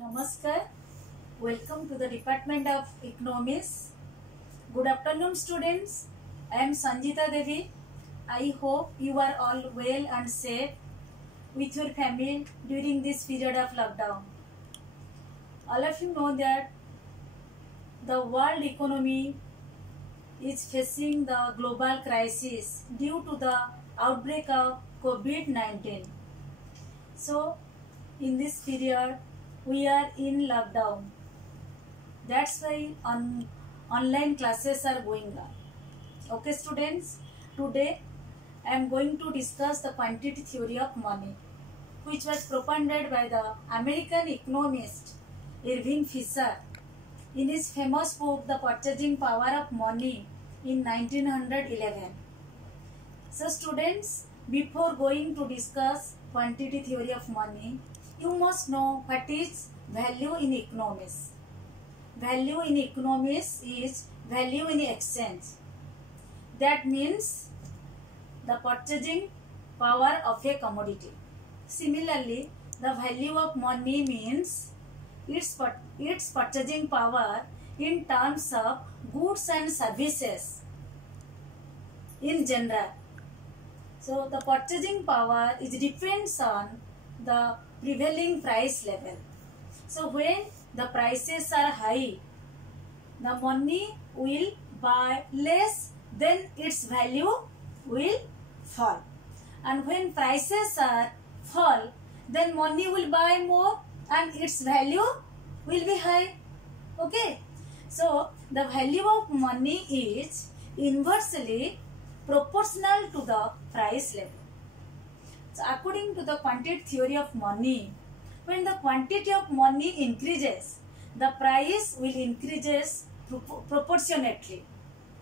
Namaskar. Welcome to the Department of Economics. Good afternoon, students. I am Sanjita Devi. I hope you are all well and safe with your family during this period of lockdown. All of you know that the world economy is facing the global crisis due to the outbreak of COVID-19. So, in this period, we are in lockdown. That's why online classes are going on. Okay, students, today I am going to discuss the quantity theory of money, which was propounded by the American economist Irving Fisher in his famous book, The Purchasing Power of Money, in 1911. So, students, before going to discuss quantity theory of money, you must know what is value in economics. Value in economics is value in exchange. That means the purchasing power of a commodity. Similarly, the value of money means its purchasing power in terms of goods and services in general. So, the purchasing power depends on the prevailing price level. So, when the prices are high, the money will buy less, then its value will fall. And when prices are fall, then money will buy more and its value will be high. Okay. So, the value of money is inversely proportional to the price level. So, according to the quantity theory of money, when the quantity of money increases, the price will increases proportionately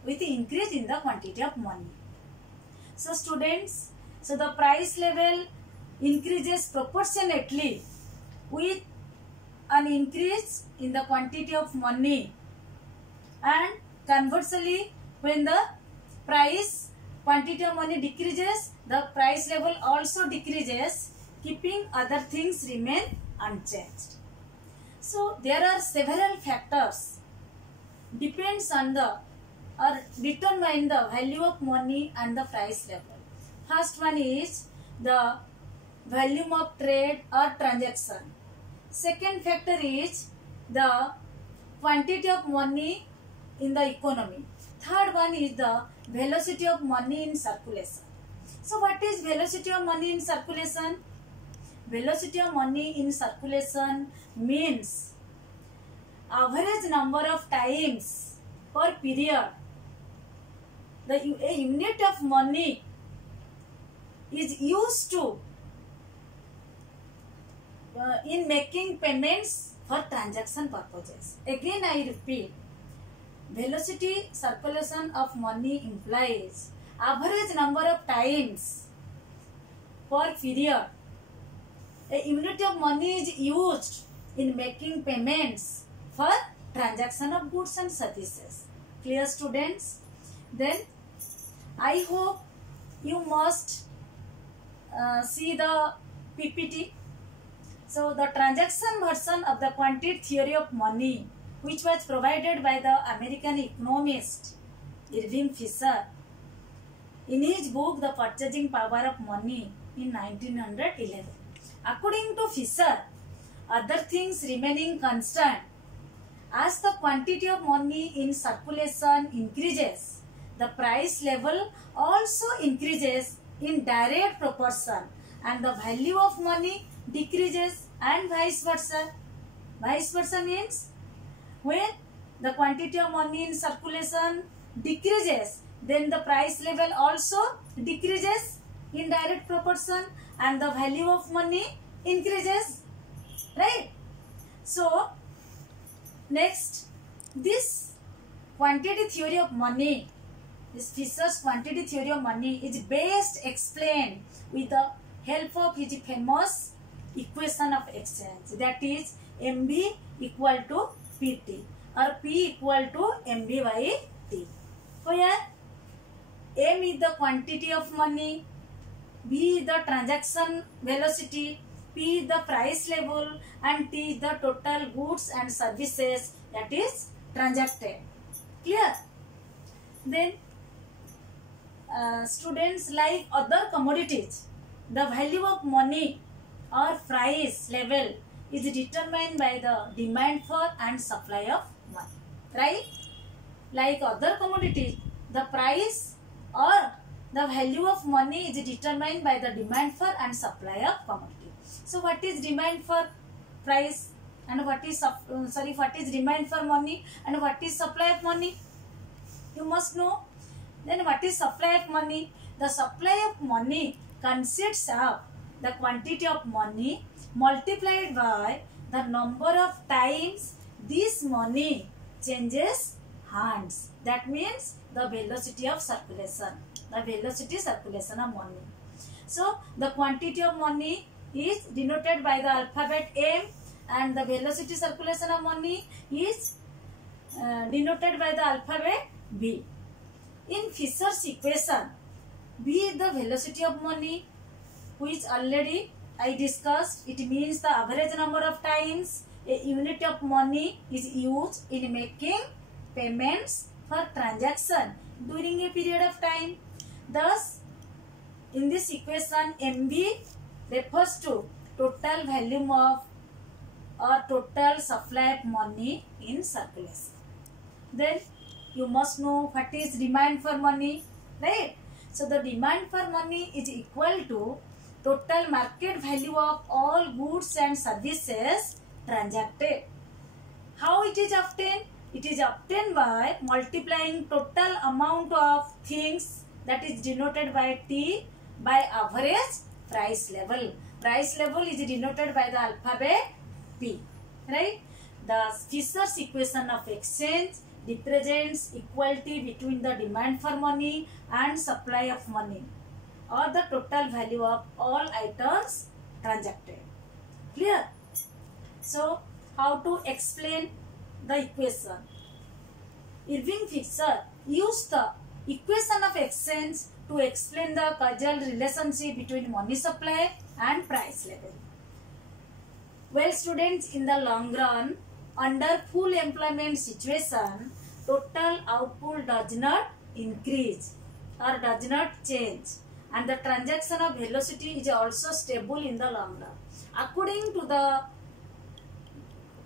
with the increase in the quantity of money. So, students, so the price level increases proportionately with an increase in the quantity of money, and conversely, when the quantity of money decreases, the price level also decreases, keeping other things remain unchanged. So, there are several factors depends on or determine the value of money and the price level. First one is the volume of trade or transaction. Second factor is the quantity of money in the economy. Third one is the velocity of money in circulation. So, what is velocity of money in circulation? Velocity of money in circulation means average number of times per period a unit of money is used to in making payments for transaction purposes. Again, I repeat, velocity circulation of money implies average number of times per period a unit of money is used in making payments for transaction of goods and services. Clear, students? Then I hope you must see the PPT. So, the transaction version of the quantity theory of money, which was provided by the American economist Irving Fisher in his book The Purchasing Power of Money in 1911. According to Fisher, other things remaining constant, as the quantity of money in circulation increases, the price level also increases in direct proportion and the value of money decreases, and vice versa. Vice versa means when the quantity of money in circulation decreases, then the price level also decreases in direct proportion and the value of money increases, right? So, next, this quantity theory of money, this Fisher's quantity theory of money is best explained with the help of his famous equation of exchange, that is MB equal to PT or P equal to MB by T, where M is the quantity of money, B is the transaction velocity, P the price level, and T is the total goods and services that is transacted. Clear? Then students, like other commodities, the value of money or price level is determined by the demand for and supply of money, right? Like other commodities, the price or the value of money is determined by the demand for and supply of commodity. So what is demand for price and what is demand for money and what is supply of money? You must know. Then what is supply of money? The supply of money consists of the quantity of money multiplied by the number of times this money changes hands. That means the velocity of circulation. The velocity circulation of money. So the quantity of money is denoted by the alphabet M, and the velocity circulation of money is denoted by the alphabet B. In Fisher's equation, B is the velocity of money, which already I discussed. It means the average number of times a unit of money is used in making payments for transaction during a period of time. Thus, in this equation, MB refers to total volume of or total supply of money in circulation. Then you must know what is demand for money, right? So the demand for money is equal to total market value of all goods and services transacted. How it is obtained? It is obtained by multiplying total amount of things, that is denoted by T, by average price level. Price level is denoted by the alphabet P, right? The Fisher's equation of exchange represents equality between the demand for money and supply of money, or the total value of all items transacted. Clear? So, how to explain the equation? Irving Fisher used the equation of exchange to explain the causal relationship between money supply and price level. Well, students, in the long run, under full employment situation, total output does not increase or does not change, and the transaction of velocity is also stable in the long run. According to the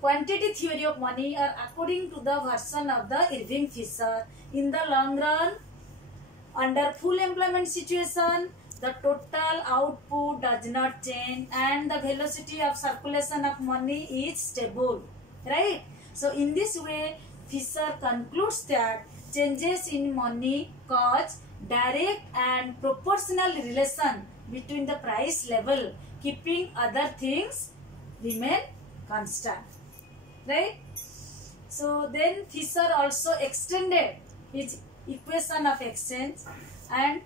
quantity theory of money, or according to the version of the Irving Fisher, in the long run, under full employment situation, the total output does not change and the velocity of circulation of money is stable, right? So in this way, Fisher concludes that changes in money cause direct and proportional relation between the price level, keeping other things remain constant, right? So then Fisher also extended his equation of exchange, and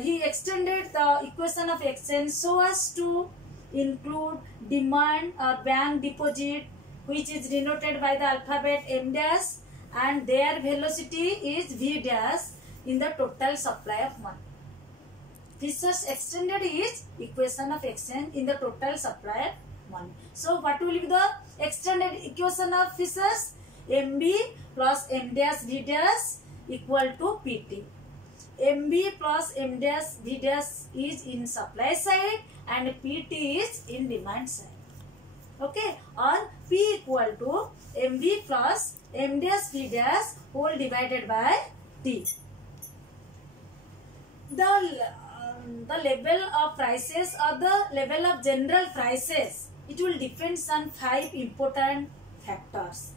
he extended the equation of exchange so as to include demand or bank deposit, which is denoted by the alphabet M dash, and their velocity is V dash in the total supply of money. Fisher extended his equation of exchange in the total supply of money. So what will be the extended equation of Fisher's? MB plus M dash V dash equal to PT. MB plus M dash V dash is in supply side and PT is in demand side. Okay, or P equal to MB plus M dash V dash whole divided by T. The level of prices or the level of general prices, it will depend on 5 important factors.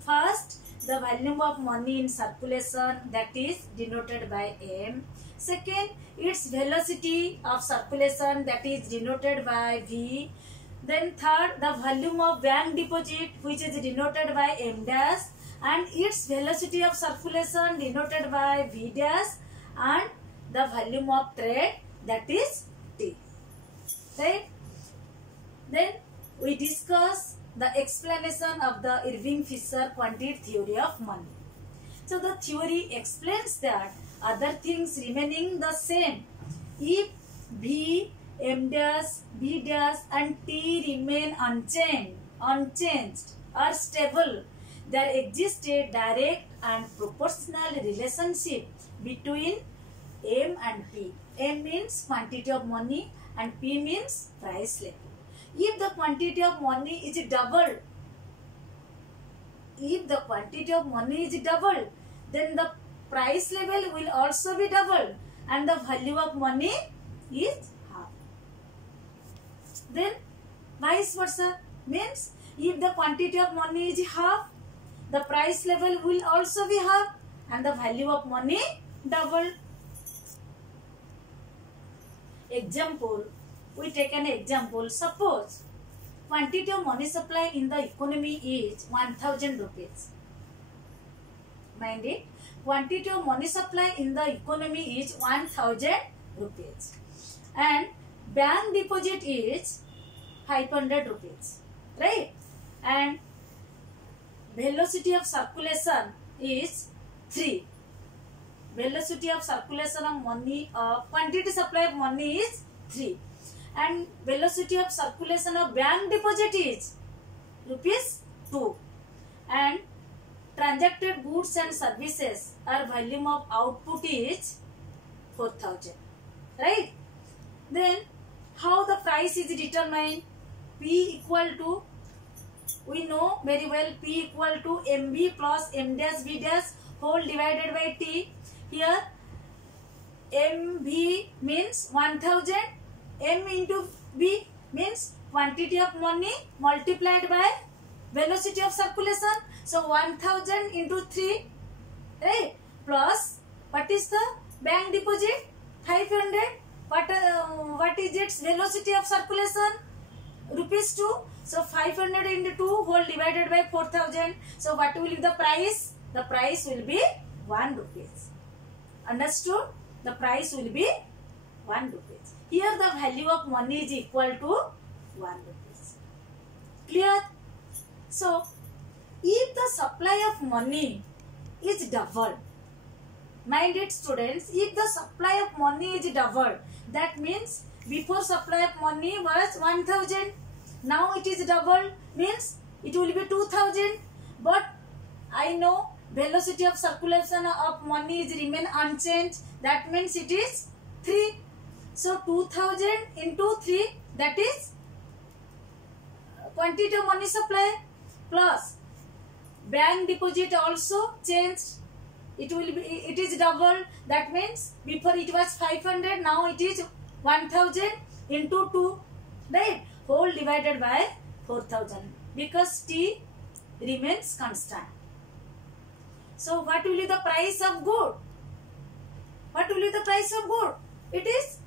First, the volume of money in circulation, that is denoted by M. Second, its velocity of circulation, that is denoted by V. Then third, the volume of bank deposit, which is denoted by M dash, and its velocity of circulation denoted by V dash, and the volume of trade, that is T. Right? Then we discuss the explanation of the Irving Fisher quantity theory of money. So the theory explains that other things remaining the same, if V, M dash, B dash and T remain unchanged or stable, there exists a direct and proportional relationship between M and P. M means quantity of money and P means price level. If the quantity of money is doubled, then the price level will also be doubled and the value of money is half. Then vice versa means if the quantity of money is half, the price level will also be half and the value of money doubled. Example, we take an example. Suppose quantity of money supply in the economy is 1000 rupees. Mind it, quantity of money supply in the economy is 1000 rupees and bank deposit is 500 rupees, right? And velocity of circulation is 3. Velocity of circulation of money, quantity supply of money is 3 and velocity of circulation of bank deposit is rupees 2 and transacted goods and services or volume of output is 4000, right? Then how the price is determined? P equal to, we know very well, P equal to MB plus M dash B dash whole divided by T. Here MB means 1000, M into B means quantity of money multiplied by velocity of circulation. So 1000 into 3, right? Plus what is the bank deposit? 500. What is its velocity of circulation? Rupees 2. So 500 into 2 whole divided by 4000. So what will be the price? The price will be 1 rupees. Understood? The price will be 1 rupees. Here the value of money is equal to 1 rupees. Clear? So if the supply of money is doubled, mind it students, if the supply of money is doubled, that means before supply of money was 1000, now it is doubled, means it will be 2000, but I know velocity of circulation of money is remain unchanged, that means it is 3. So 2000 into 3, that is quantity of money supply, plus bank deposit also changed, it is double, that means before it was 500, now it is 1000 into 2, right? Whole divided by 4000 because T remains constant. So what will be the price of good? What will be the price of good? It is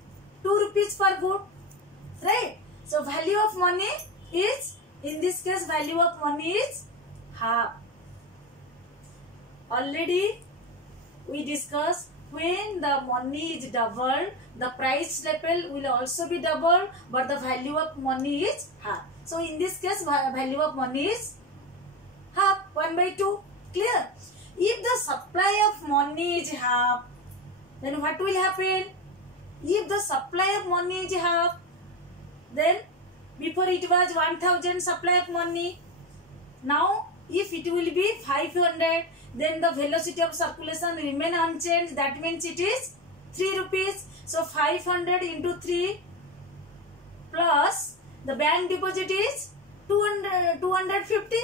2 rupees per good, right? So value of money is, in this case value of money is half. Already we discussed, when the money is doubled, the price level will also be doubled, but the value of money is half. So in this case value of money is half, 1 by 2. Clear? If the supply of money is half, then what will happen? If the supply of money is half, then before it was 1000 supply of money, now if it will be 500, then the velocity of circulation remain unchanged, that means it is 3 rupees. So 500 into 3 plus the bank deposit is 250.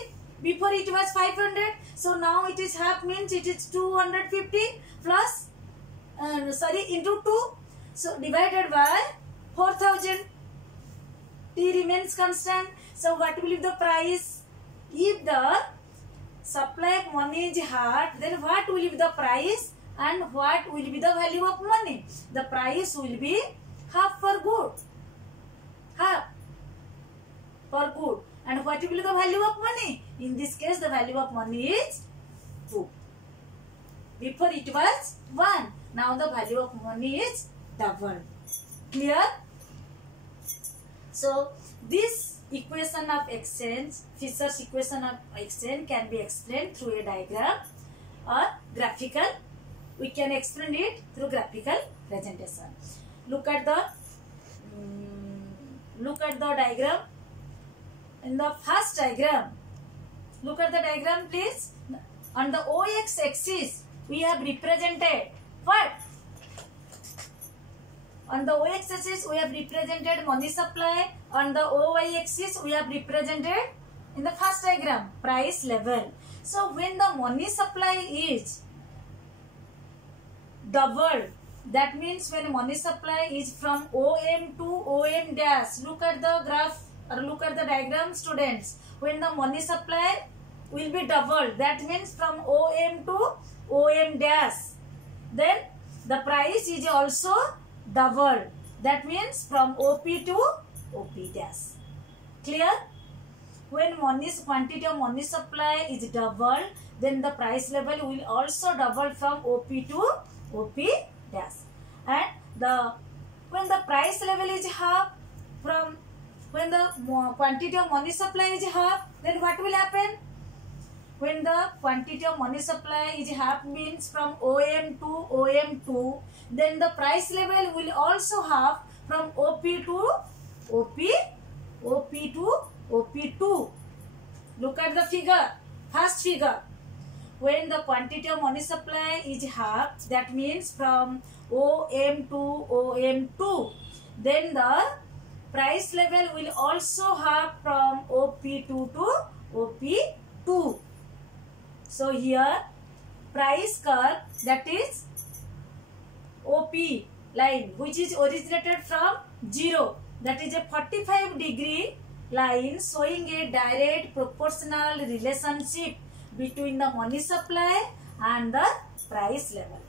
Before it was 500, so now it is half, means it is 250 plus into 2, so divided by 4000. T remains constant. So what will be the price? If the supply of money is half, then what will be the price and what will be the value of money? The price will be half for good, half for good. And what will be the value of money? In this case the value of money is 2. Before it was 1. Now the value of money is double. Clear? So this equation of exchange, Fisher's equation of exchange, can be explained through a diagram or graphical. We can explain it through graphical presentation. Look at the Look at the diagram. In the first diagram, look at the diagram please. On the OX axis, we have represented what? On the OX axis, we have represented money supply. On the OY axis, we have represented in the first diagram price level. So when the money supply is doubled, that means when money supply is from OM to OM dash. Look at the graph or look at the diagram, students. When the money supply will be doubled, that means from OM to OM dash. Then the price is also doubled. That means from OP to OP dash. Clear? When quantity of money supply is doubled, then the price level will also double from OP to OP dash. And when the price level is half, when the quantity of money supply is half, then what will happen? When the quantity of money supply is half, means from OM to OM2, then the price level will also half from OP to OP to OP2. Look at the figure, first figure. When the quantity of money supply is half, that means from OM to OM2, then the price level will also half from OP2 to OP2. So here price curve, that is OP line, which is originated from 0, that is a 45-degree line showing a direct proportional relationship between the money supply and the price level.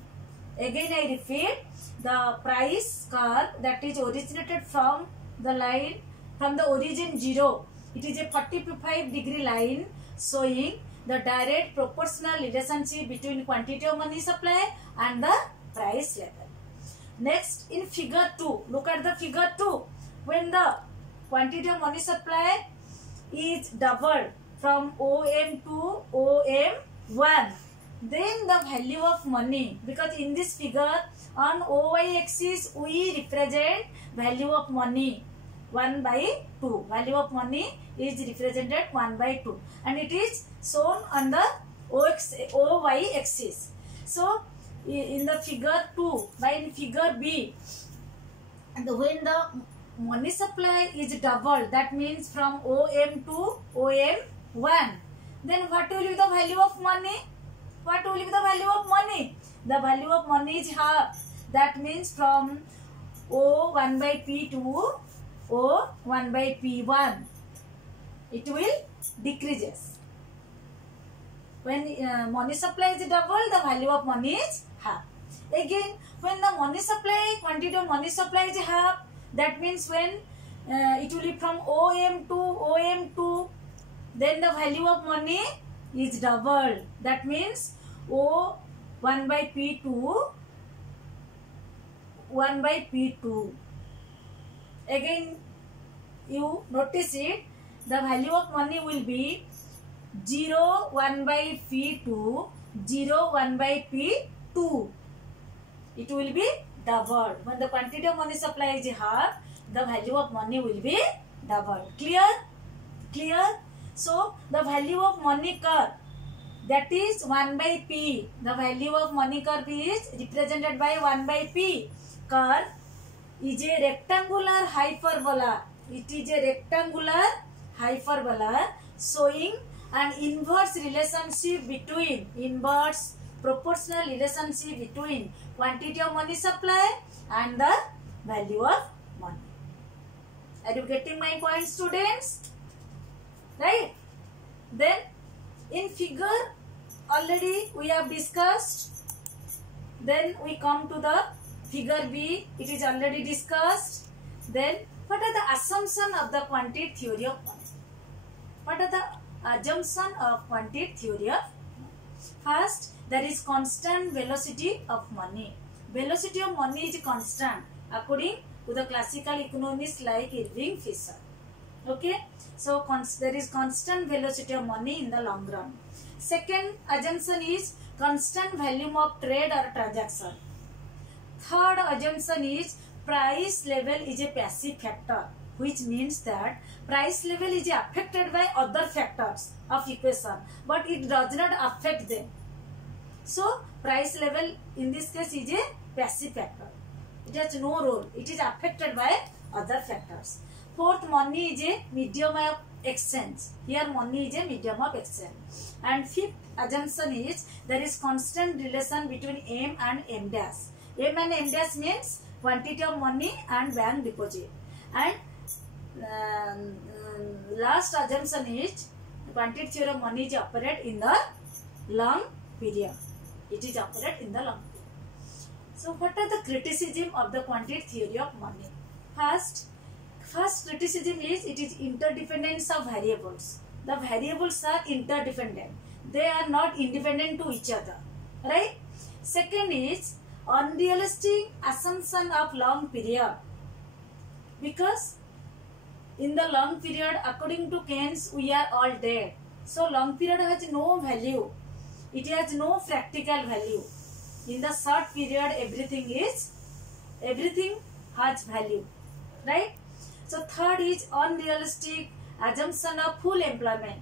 Again I repeat, the price curve that is originated from the line from the origin 0. It is a 45-degree line showing the direct proportional relationship between quantity of money supply and the price level. Next, in figure 2, look at the figure 2. When the quantity of money supply is doubled from OM to OM1, then the value of money, because in this figure on OY axis we represent value of money 1 by 2. Value of money is represented 1 by 2 and it is shown on the OY axis. So in the figure 2, in figure B, when the money supply is doubled, that means from OM to OM1, then what will be the value of money? What will be the value of money? The value of money is half. That means from O1 by P to O1 by P1, it will decreases. When money supply is double, the value of money is half. Again, when the money supply, quantity of money supply is half, that means when it will be from OM to OM2, then the value of money is doubled. That means O1 by P to 1 by P2. Again, you notice it, the value of money will be 0 1 by P2, 0 1 by P2. It will be doubled. When the quantity of money supply is half, the value of money will be doubled. Clear? Clear? So the value of money curve, that is 1 by P. The value of money curve is represented by 1 by P. Curve is a rectangular hyperbola. It is a rectangular hyperbola showing an inverse relationship between, inverse proportional relationship between quantity of money supply and the value of money. Are you getting my point, students? Right? Then in figure already we have discussed. Then we come to the figure B. It is already discussed. Then what are the assumption of the quantity theory of money? What are the assumption of quantity theory of money? First, there is constant velocity of money. Velocity of money is constant according to the classical economists like Irving Fisher. Okay, so there is constant velocity of money in the long run. Second assumption is constant volume of trade or transaction. Third assumption is price level is a passive factor. which means that price level is affected by other factors of equation, but it does not affect them. So price level in this case is a passive factor. It has no role. It is affected by other factors. Fourth, money is a medium of exchange. Here money is a medium of exchange. And fifth assumption is there is constant relation between M and M dash. M and M dash means quantity of money and bank deposit. And last assumption is quantity theory of money is operate in the long period. It is operate in the long period. So what are the criticism of the quantity theory of money? First criticism is it is interdependence of variables. The variables are interdependent. They are not independent to each other. Right? Second is unrealistic assumption of long period. Because in the long period, according to Keynes, we are all dead. So long period has no value. It has no practical value. In the short period, everything has value. Right? So third is unrealistic assumption of full employment.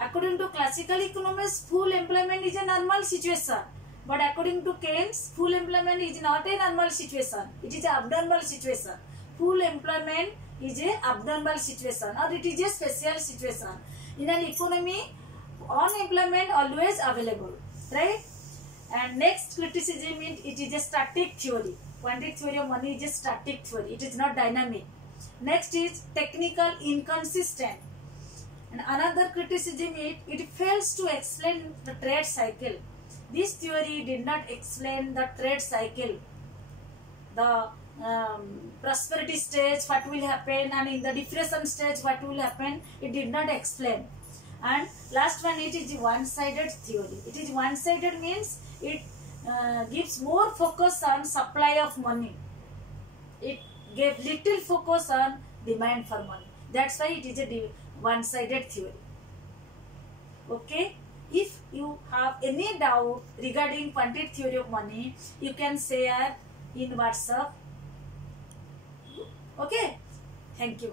According to classical economists, full employment is a normal situation. But according to Keynes, full employment is not a normal situation. It is an abnormal situation. Full employment is a abnormal situation, or it is a special situation. In an economy, unemployment always available, right? And next criticism is it is a static theory. Quantitative theory of money is a static theory. It is not dynamic. Next is technical inconsistent. And another criticism is it fails to explain the trade cycle. This theory did not explain the trade cycle, the prosperity stage, what will happen, and in the depression stage, what will happen. It did not explain. And last one, it is one-sided theory. It is one-sided means it gives more focus on supply of money. It gave little focus on demand for money. That's why it is a one-sided theory. Okay. If you have any doubt regarding quantitative theory of money, you can share in WhatsApp. Okay. Thank you.